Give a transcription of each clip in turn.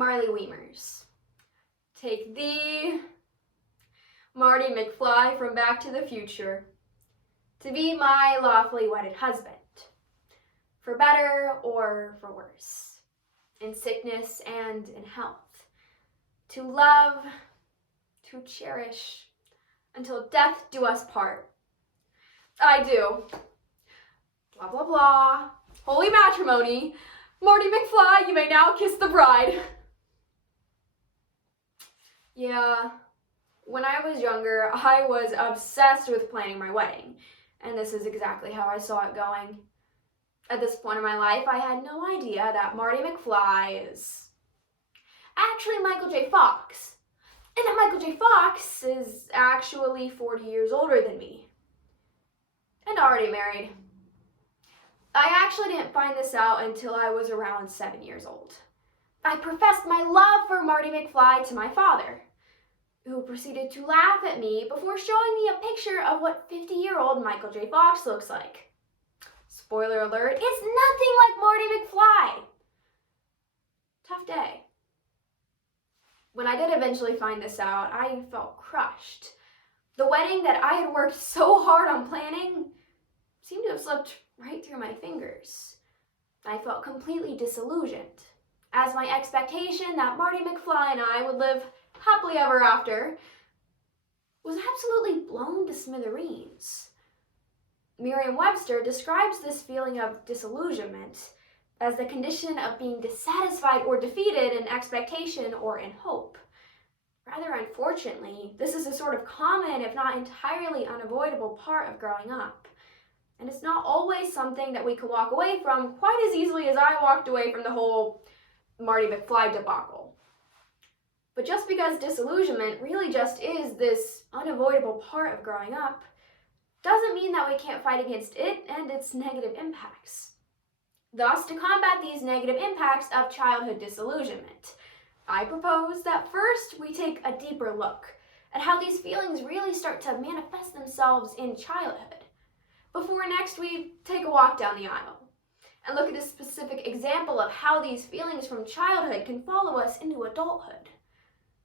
Marley Weimers. Take thee, Marty McFly from Back to the Future, to be my lawfully wedded husband, for better or for worse, in sickness and in health, to love, to cherish, until death do us part. I do. Blah, blah, blah. Holy matrimony. Marty McFly, you may now kiss the bride. Yeah, when I was younger, I was obsessed with planning my wedding, and this is exactly how I saw it going. At this point in my life, I had no idea that Marty McFly is actually Michael J. Fox, and that Michael J. Fox is actually 40 years older than me, and already married. I actually didn't find this out until I was around 7 years old. I professed my love for Marty McFly to my father, who proceeded to laugh at me before showing me a picture of what 50-year-old Michael J. Fox looks like. Spoiler alert, it's nothing like Marty McFly. Tough day. When I did eventually find this out, I felt crushed. The wedding that I had worked so hard on planning seemed to have slipped right through my fingers. I felt completely disillusioned, as my expectation that Marty McFly and I would live happily ever after was absolutely blown to smithereens. Merriam-Webster describes this feeling of disillusionment as the condition of being dissatisfied or defeated in expectation or in hope. Rather unfortunately, this is a sort of common, if not entirely unavoidable part of growing up. And it's not always something that we can walk away from quite as easily as I walked away from the whole Marty McFly debacle. But just because disillusionment really just is this unavoidable part of growing up, doesn't mean that we can't fight against it and its negative impacts. Thus, to combat these negative impacts of childhood disillusionment, I propose that first we take a deeper look at how these feelings really start to manifest themselves in childhood, before next we take a walk down the aisle and look at a specific example of how these feelings from childhood can follow us into adulthood,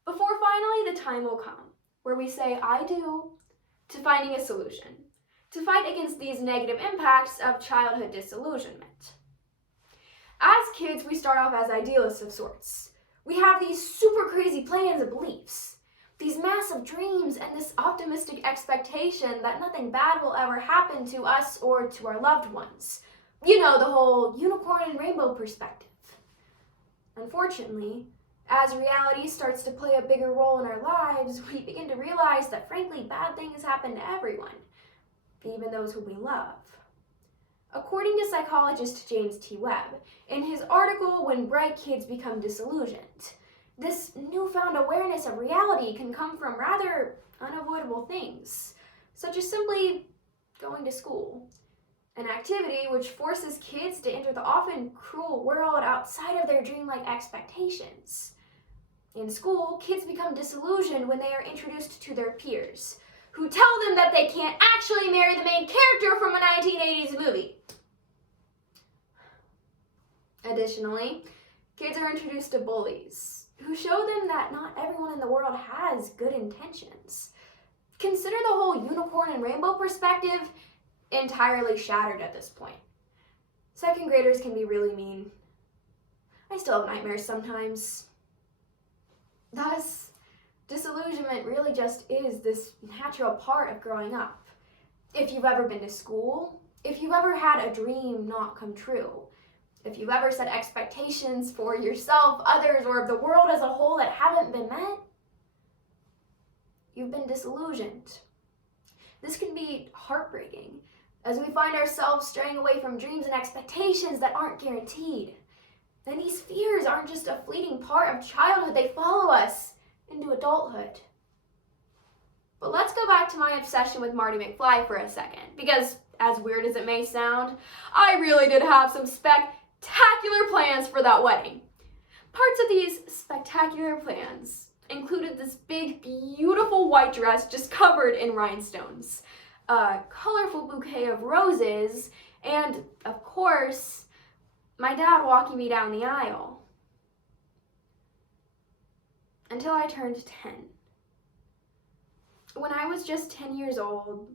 before finally the time will come where we say I do to finding a solution, to fight against these negative impacts of childhood disillusionment. As kids, we start off as idealists of sorts. We have these super crazy plans and beliefs, these massive dreams, and this optimistic expectation that nothing bad will ever happen to us or to our loved ones. You know, the whole unicorn and rainbow perspective. Unfortunately, as reality starts to play a bigger role in our lives, we begin to realize that frankly bad things happen to everyone, even those who we love. According to psychologist James T. Webb, in his article When Bright Kids Become Disillusioned, this newfound awareness of reality can come from rather unavoidable things, such as simply going to school, an activity which forces kids to enter the often cruel world outside of their dreamlike expectations. In school, kids become disillusioned when they are introduced to their peers, who tell them that they can't actually marry the main character from a 1980s movie. Additionally, kids are introduced to bullies, who show them that not everyone in the world has good intentions. Consider the whole unicorn and rainbow perspective entirely shattered at this point. Second graders can be really mean. I still have nightmares sometimes. Thus, disillusionment really just is this natural part of growing up. If you've ever been to school, if you've ever had a dream not come true, if you've ever set expectations for yourself, others, or the world as a whole that haven't been met, you've been disillusioned. This can be heartbreaking, as we find ourselves straying away from dreams and expectations that aren't guaranteed. And these fears aren't just a fleeting part of childhood, they follow us into adulthood. But let's go back to my obsession with Marty McFly for a second, because as weird as it may sound, I really did have some spectacular plans for that wedding. Parts of these spectacular plans included this big, beautiful white dress just covered in rhinestones, a colorful bouquet of roses, and, of course, my dad walking me down the aisle. until I turned 10. When I was just 10 years old,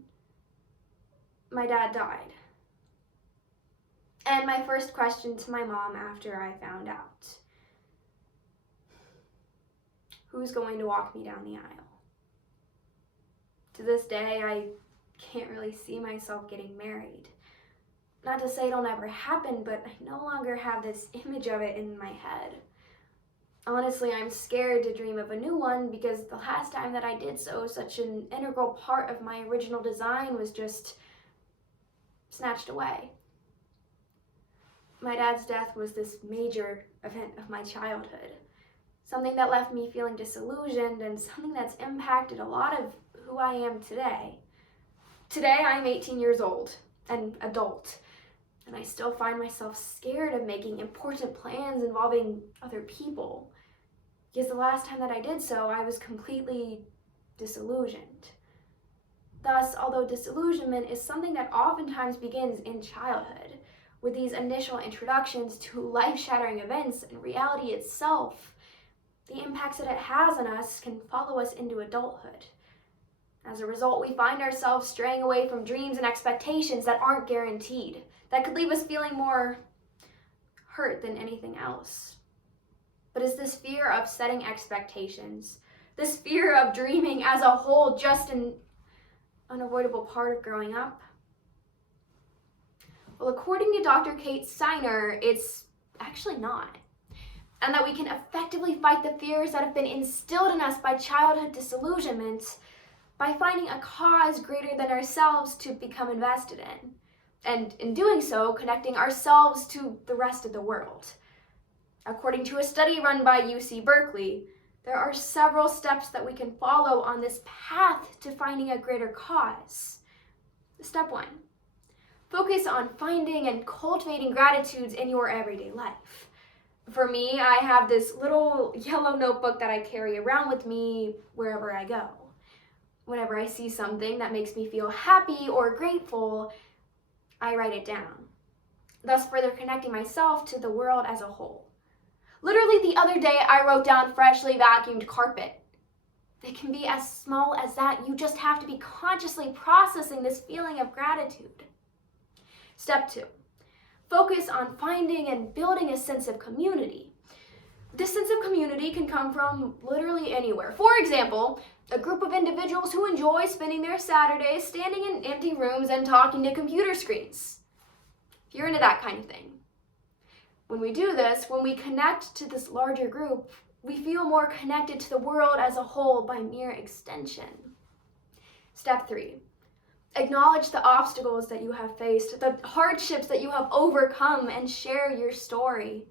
my dad died. And my first question to my mom after I found out, who's going to walk me down the aisle? To this day, I can't really see myself getting married. Not to say it'll never happen, but I no longer have this image of it in my head. Honestly, I'm scared to dream of a new one because the last time that I did so, such an integral part of my original design was just snatched away. My dad's death was this major event of my childhood, something that left me feeling disillusioned and something that's impacted a lot of who I am today. Today, I'm 18 years old, an adult, and I still find myself scared of making important plans involving other people, because the last time that I did so, I was completely disillusioned. Thus, although disillusionment is something that oftentimes begins in childhood, with these initial introductions to life-shattering events and reality itself, the impacts that it has on us can follow us into adulthood. As a result, we find ourselves straying away from dreams and expectations that aren't guaranteed, that could leave us feeling more hurt than anything else. But is this fear of setting expectations, this fear of dreaming as a whole, just an unavoidable part of growing up? Well, according to Dr. Kate Steiner, it's actually not. And that we can effectively fight the fears that have been instilled in us by childhood disillusionment by finding a cause greater than ourselves to become invested in. And in doing so, connecting ourselves to the rest of the world. According to a study run by UC Berkeley, there are several steps that we can follow on this path to finding a greater cause. Step 1. Focus on finding and cultivating gratitudes in your everyday life. For me, I have this little yellow notebook that I carry around with me wherever I go. Whenever I see something that makes me feel happy or grateful, I write it down, thus further connecting myself to the world as a whole. Literally the other day, I wrote down freshly vacuumed carpet. It can be as small as that. You just have to be consciously processing this feeling of gratitude. Step 2. Focus on finding and building a sense of community. This sense of community can come from literally anywhere. For example, a group of individuals who enjoy spending their Saturdays standing in empty rooms and talking to computer screens. If you're into that kind of thing. When we do this, when we connect to this larger group, we feel more connected to the world as a whole by mere extension. Step 3. Acknowledge the obstacles that you have faced, the hardships that you have overcome, and share your story.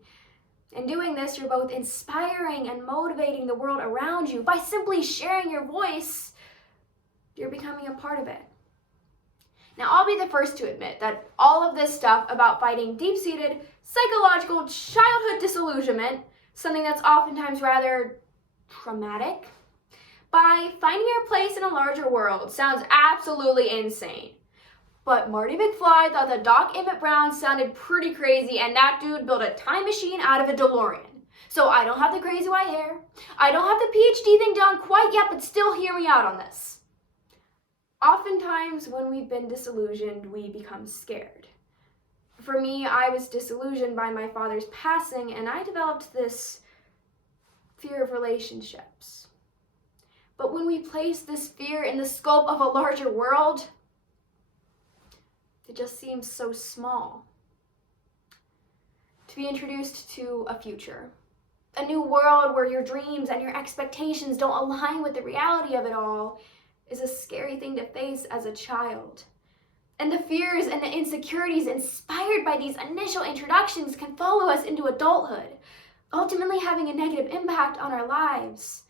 In doing this, you're both inspiring and motivating the world around you. By simply sharing your voice, you're becoming a part of it. Now, I'll be the first to admit that all of this stuff about fighting deep-seated psychological childhood disillusionment, something that's oftentimes rather traumatic, by finding your place in a larger world sounds absolutely insane. But Marty McFly thought that Doc Emmett Brown sounded pretty crazy, and that dude built a time machine out of a DeLorean. So I don't have the crazy white hair. I don't have the PhD thing down quite yet, but still hear me out on this. Oftentimes, when we've been disillusioned, we become scared. For me, I was disillusioned by my father's passing, and I developed this fear of relationships. But when we place this fear in the scope of a larger world, it just seems so small. To be introduced to a future, a new world where your dreams and your expectations don't align with the reality of it all, is a scary thing to face as a child. And the fears and the insecurities inspired by these initial introductions can follow us into adulthood, ultimately having a negative impact on our lives.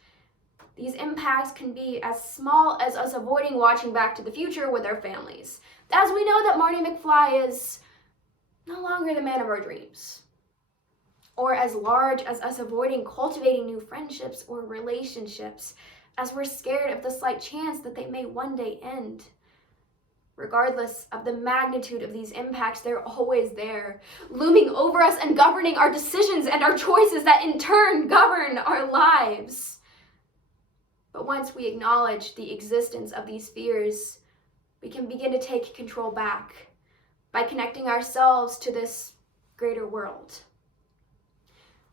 These impacts can be as small as us avoiding watching Back to the Future with our families, as we know that Marty McFly is no longer the man of our dreams. Or as large as us avoiding cultivating new friendships or relationships, as we're scared of the slight chance that they may one day end. Regardless of the magnitude of these impacts, they're always there, looming over us and governing our decisions and our choices that in turn govern our lives. But once we acknowledge the existence of these fears, we can begin to take control back by connecting ourselves to this greater world.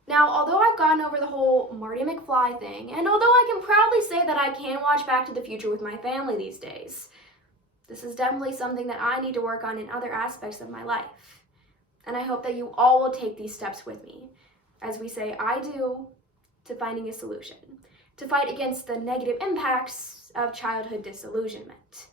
Now, although I've gone over the whole Marty McFly thing, and although I can proudly say that I can watch Back to the Future with my family these days, this is definitely something that I need to work on in other aspects of my life. And I hope that you all will take these steps with me as we say I do to finding a solution, to fight against the negative impacts of childhood disillusionment.